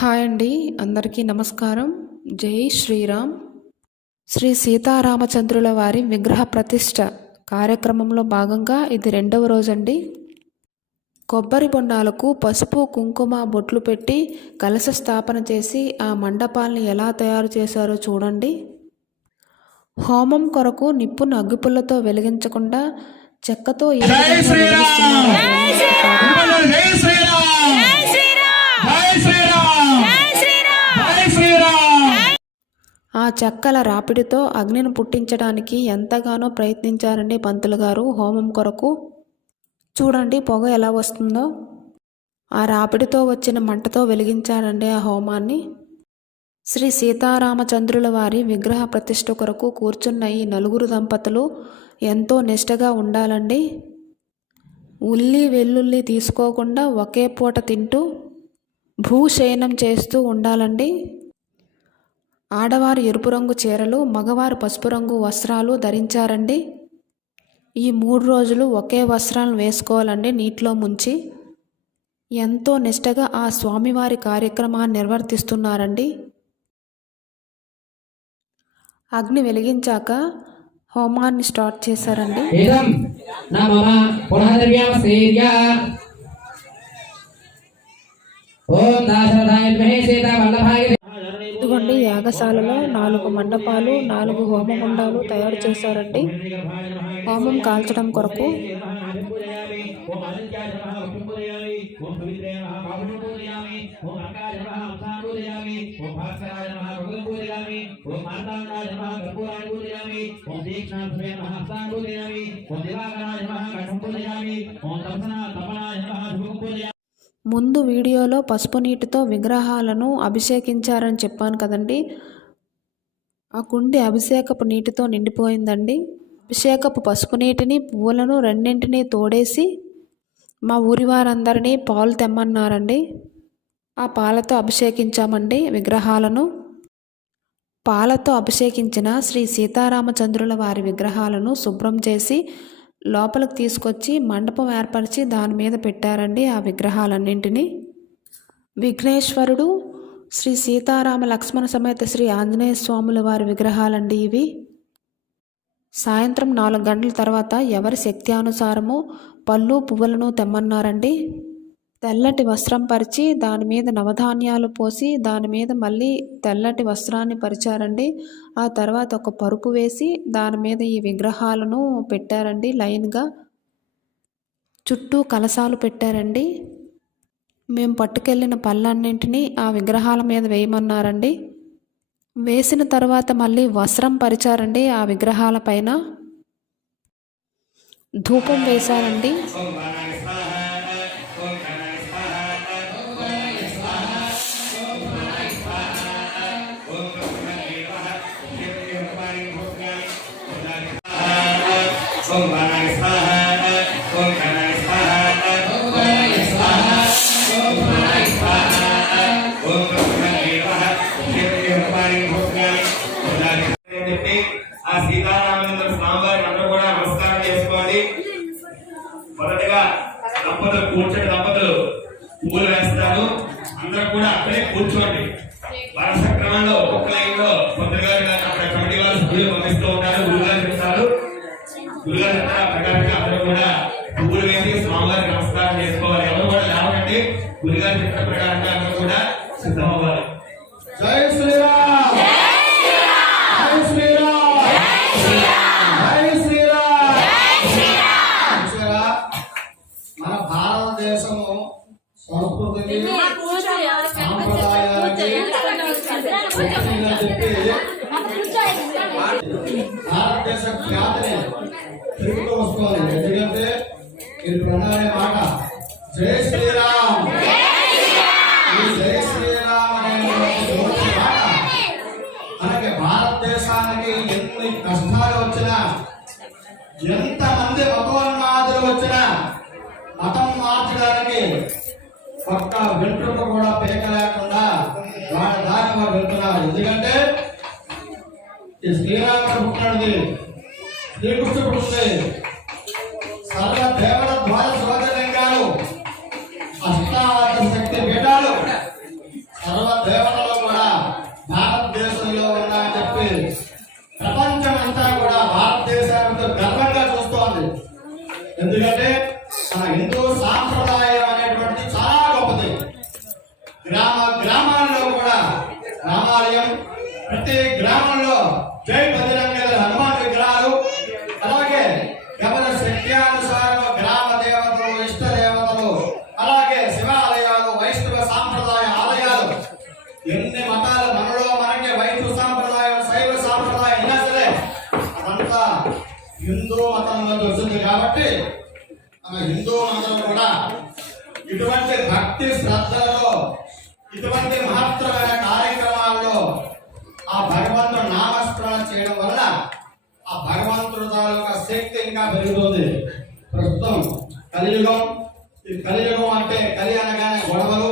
Hi అండి, అందరికీ నమస్కారం. జై శ్రీరామ్. శ్రీ సీతారామచంద్రుల వారి విగ్రహ ప్రతిష్ఠ కార్యక్రమంలో భాగంగా ఇది 2వ రోజండి. కొబ్బరి బొండాలకు పసుపు కుంకుమ బొట్లు పెట్టి కలశ స్థాపన చేసి ఆ మండపాల్ని ఎలా తయారు చేశారో చూడండి. హోమం కొరకు నిప్పును అగ్గిపుల్లతో వెలిగించకుండా చెక్కతో ఆ చెక్కల రాపిడితో అగ్నిని పుట్టించడానికి ఎంతగానో ప్రయత్నించారండి పంతులు గారు హోమం కొరకు. చూడండి పొగ ఎలా వస్తుందో. ఆ రాపిడితో వచ్చిన మంటతో వెలిగించారండి ఆ హోమాన్ని. శ్రీ సీతారామచంద్రుల వారి విగ్రహ ప్రతిష్ఠ కొరకు కూర్చున్న ఈ 4 దంపతులు ఎంతో నిష్టగా ఉండాలండి. ఉల్లి వెల్లుల్లి తీసుకోకుండా ఒకే పూట తింటూ భూశయనం చేస్తూ ఉండాలండి. ఆడవారు ఎరుపు రంగు చీరలు, మగవారు పసుపు రంగు వస్త్రాలు ధరించారండి. ఈ 3 రోజులు ఒకే వస్త్రాలను వేసుకోవాలండి నీటిలో ముంచి. ఎంతో నిష్టగా ఆ స్వామివారి కార్యక్రమాన్ని నిర్వర్తిస్తున్నారండి. అగ్ని వెలిగించాక హోమాన్ని స్టార్ట్ చేశారండి. ఇదిగోండి యాగశాలలో 4 మండపాలు, 4 హోమగుండాలు తయారు చేశారండి హోమం కాల్చడం కొరకు. ముందు వీడియోలో పసుపు నీటితో విగ్రహాలను అభిషేకించారని చెప్పాను కదండి. ఆ కుండి అభిషేకపు నీటితో నిండిపోయిందండి. అభిషేకపు పసుపు నీటిని పువ్వులను రెండింటినీ తోడేసి మా ఊరి వారందరినీ పాలు తెమ్మన్నారండి. ఆ పాలతో అభిషేకించామండి విగ్రహాలను. పాలతో అభిషేకించిన శ్రీ సీతారామచంద్రుల వారి విగ్రహాలను శుభ్రం చేసి లోపలికి తీసుకొచ్చి మండపం ఏర్పరిచి దాని మీద పెట్టారండి ఆ విగ్రహాలన్నింటినీ. విఘ్నేశ్వరుడు, శ్రీ సీతారామ లక్ష్మణ సమేత శ్రీ ఆంజనేయ స్వాముల వారి విగ్రహాలండి ఇవి. సాయంత్రం 4 గంటల తర్వాత ఎవరి శక్తి అనుసారము పళ్ళు పువ్వులను తెమ్మన్నారండి. తెల్లటి వస్త్రం పరిచి దాని మీద నవధాన్యాలు పోసి దాని మీద మళ్ళీ తెల్లటి వస్త్రాన్ని పరిచారండి. ఆ తర్వాత ఒక పరుపు వేసి దాని మీద ఈ విగ్రహాలను పెట్టారండి లైన్గా. చుట్టూ కలశాలు పెట్టారండి. మేము పట్టుకెళ్ళిన పళ్ళన్నింటినీ ఆ విగ్రహాల మీద వేయమన్నారండి. వేసిన తర్వాత మళ్ళీ వస్త్రం పరిచారండి ఆ విగ్రహాల పైన. ధూపం వేశారండి. ఆ సీతారామచంద్ర స్వామివారికి అందరూ కూడా నమస్కారం చేసుకోండి. మొదటగా దంపతులు పూలు వేస్తారు. అందరూ కూడా అక్కడే కూర్చోండి. వరుస క్రమంలో ఒక్కొక్క లైన్ లో పంతులు గారు అక్కడ కమిటీ వాళ్ళు పూలు పంపిస్తూ ఉంటారు. గురుగారు చెప్తారు. గురుగారు చెప్తారు ప్రకారంగా అందరూ కూడా పూలు వేసి స్వామివారికి నమస్కారం చేసుకోవాలి. ఎవరు కూడా లేవకండి. గురుగారు చెప్పిన ప్రకారంగా అందరూ కూడా సిద్ధమవ్వాలి. జై శ్రీరామ్. మన భారతదేశము సంస్కృతికి సాంప్రదాయాలకి చెప్పి భారతదేశ ఖ్యాతిని తిరుగుతూ వస్తుంది. ఎందుకంటే ఇది ప్రధాన మాట జై శ్రీరామ్. ఈ జై శ్రీరామ్ అనే మాట మనకి భారతదేశానికి ఎన్ని కష్టాలు వచ్చినా, ఎంతమంది మతోన్మాదులు వచ్చినా మతం మార్చడానికి ఒక్క వెంట్రుక కూడా పేక లేకుండా వాళ్ళ దారి వారు వెళ్తున్నారు. ఎందుకంటే ఈ శ్రీరాముడు పుట్టినది, శ్రీకృష్ణుడు పుట్టింది, సర్వ దేవత ద్వాదశ జ్యోతిర్లింగాలు, అష్టాదశ శక్తి పీఠాలు, సర్వ గ్రామాల్లో కూడా రామాలయం, ప్రతి గ్రామంలో జై బజరంగ హనుమాన్ విగ్రహాలు, అలాగే ఎవరి శక్త్యానుసారం గ్రామ దేవతలు, ఇష్ట దేవతలు, అలాగే శివాలయాలు, వైష్ణవ సాంప్రదాయ ఆలయాలు, ఎన్ని మతాలు మనలో మనకి వైష్ణవ సాంప్రదాయం, శైవ సాంప్రదాయం అయినా సరే అదంతా హిందూ మతంలో వచ్చింది. కాబట్టి మన హిందూ మతం కూడా ఇటువంటి భక్తి శ్రద్ధలతో, ఇటువంటి మహత్తరమైన కార్యక్రమాల్లో ఆ భగవంతుడు నామస్మరణ చేయడం వలన ఆ భగవంతుడు తాలూకా శక్తి ఇంకా పెరుగుతుంది. ప్రస్తుతం కలియుగం. ఈ కలియుగం అంటే కలి అనగానే గొడవలు.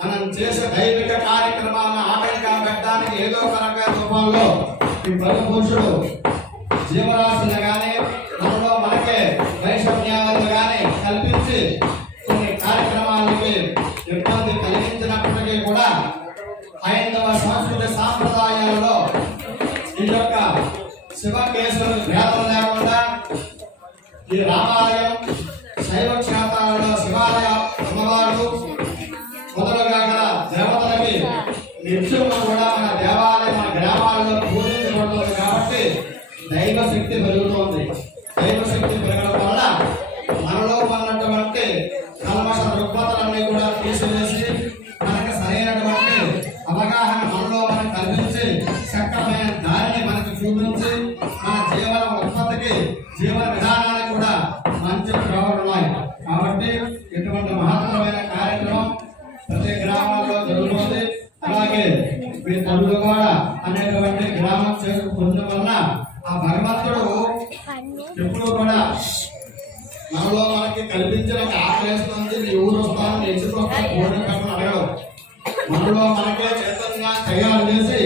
మనం చేసే దైవిక కార్యక్రమాలను ఆటంకం పెట్టడానికి ఏదో ఒక రకమైన రూపంలో ఈ పరపురుషుడు జీవరాశులు కానీ మనలో మనకే వైషమ్యాలను కానీ కల్పించి కొన్ని కార్యక్రమాలకి ఇబ్బంది కలిగించినప్పటికీ కూడా హైందవ సంస్కృతి సాంప్రదాయాలలో ఈ యొక్క శివ కేసులు భేదం లేకుండా ఈ రామాలయం, శైవ క్షేత్రాలలో శివాలయ అమ్మవారు మొదలుగా గల దేవతలకి నిత్యం కూడా మన దేవాలయం, మన గ్రామాల్లో పూజించబడుతుంది. కాబట్టి దైవ శక్తి పెరుగుతోంది. దైవ శక్తి పెరగడం వల్ల మనలో ఉన్నటువంటి కల్మష రుగ్మతలన్నీ కూడా తీసివేసి మనకి సరైనటువంటి అవగాహన మనలో మనం కల్పించి చక్కమైన దారిని మనకి చూపించి మన జీవన ఉత్పత్తికి, జీవన విధానానికి కూడా మంచి ప్రవర్తనాలు. కాబట్టి ఇటువంటి మహత్తరమైన కార్యక్రమం ప్రతి గ్రామాల్లో జరుగుతుంది. అలాగే మీ తల్లుగోడ అనేటువంటి గ్రామం చేసుకున్న వలన ఆ భగవంతుడు ఎప్పుడు కూడా మనలో మనకి కల్పించిన ఆకలిస్తుంది, నీ ఊరు వస్తాను, నీ ఇంటికి వస్తాను, భోజనం పెట్టడం అడగడం. మనలో మనకే చైతన్యంగా తయారు చేసి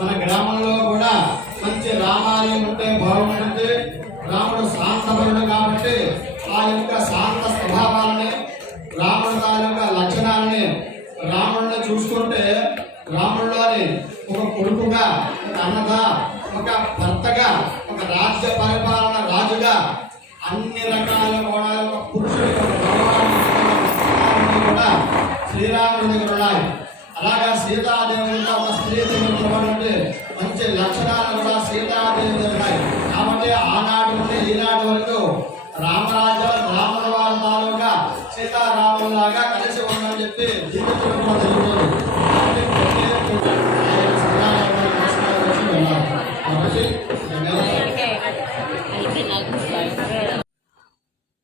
మన గ్రామంలో కూడా మంచి రామాలయం ఉంటే బాగుంటుంది. రాముడు శాంతపరుడు కాబట్టి ఆ యొక్క శాంత స్వభావాలని, రాముడు తాలూకా లక్షణాలని, రాముడిని చూసుకుంటే రాముడిలోని ఒక కొడుకుగా, ఒక అన్నగా, ఒక భర్తగా, ఒక రాజ్య పరిపాలన రాజుగా అన్ని రకాల కూడా ఒక పురుషుడి కూడా శ్రీరాముడి దగ్గర ఉన్నాయి. అలాగా సీతాదేవి ఒక స్త్రీ దగ్గర మంచి లక్షణాలు కూడా సీతాదేవి దగ్గర ఉన్నాయి. కాబట్టి ఆనాటి నుండి ఈనాటి వరకు రామరాజ్యం, రాముల వారి తాలూకా సీతారాములాగా కలిసి ఉందని చెప్పి జీవించడం కూడా జరుగుతుంది.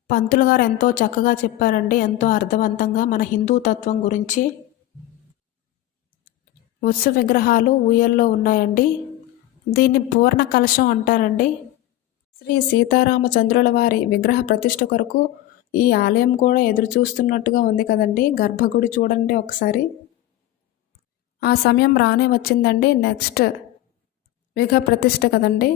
పంతులు గారు ఎంతో చక్కగా చెప్పారండి, ఎంతో అర్థవంతంగా మన హిందూ తత్వం గురించి. ఉత్సవ విగ్రహాలు ఊయల్లో ఉన్నాయండి. దీన్ని పూర్ణ కలశం అంటారండి. శ్రీ సీతారామచంద్రుల వారి విగ్రహ ప్రతిష్ఠ కొరకు ఈ ఆలయం కూడా ఎదురు చూస్తున్నట్టుగా ఉంది కదండి. గర్భగుడి చూడండి ఒకసారి. ఆ సమయం రానే వచ్చిందండి. నెక్స్ట్ విగ్రహ ప్రతిష్ఠ కదండి.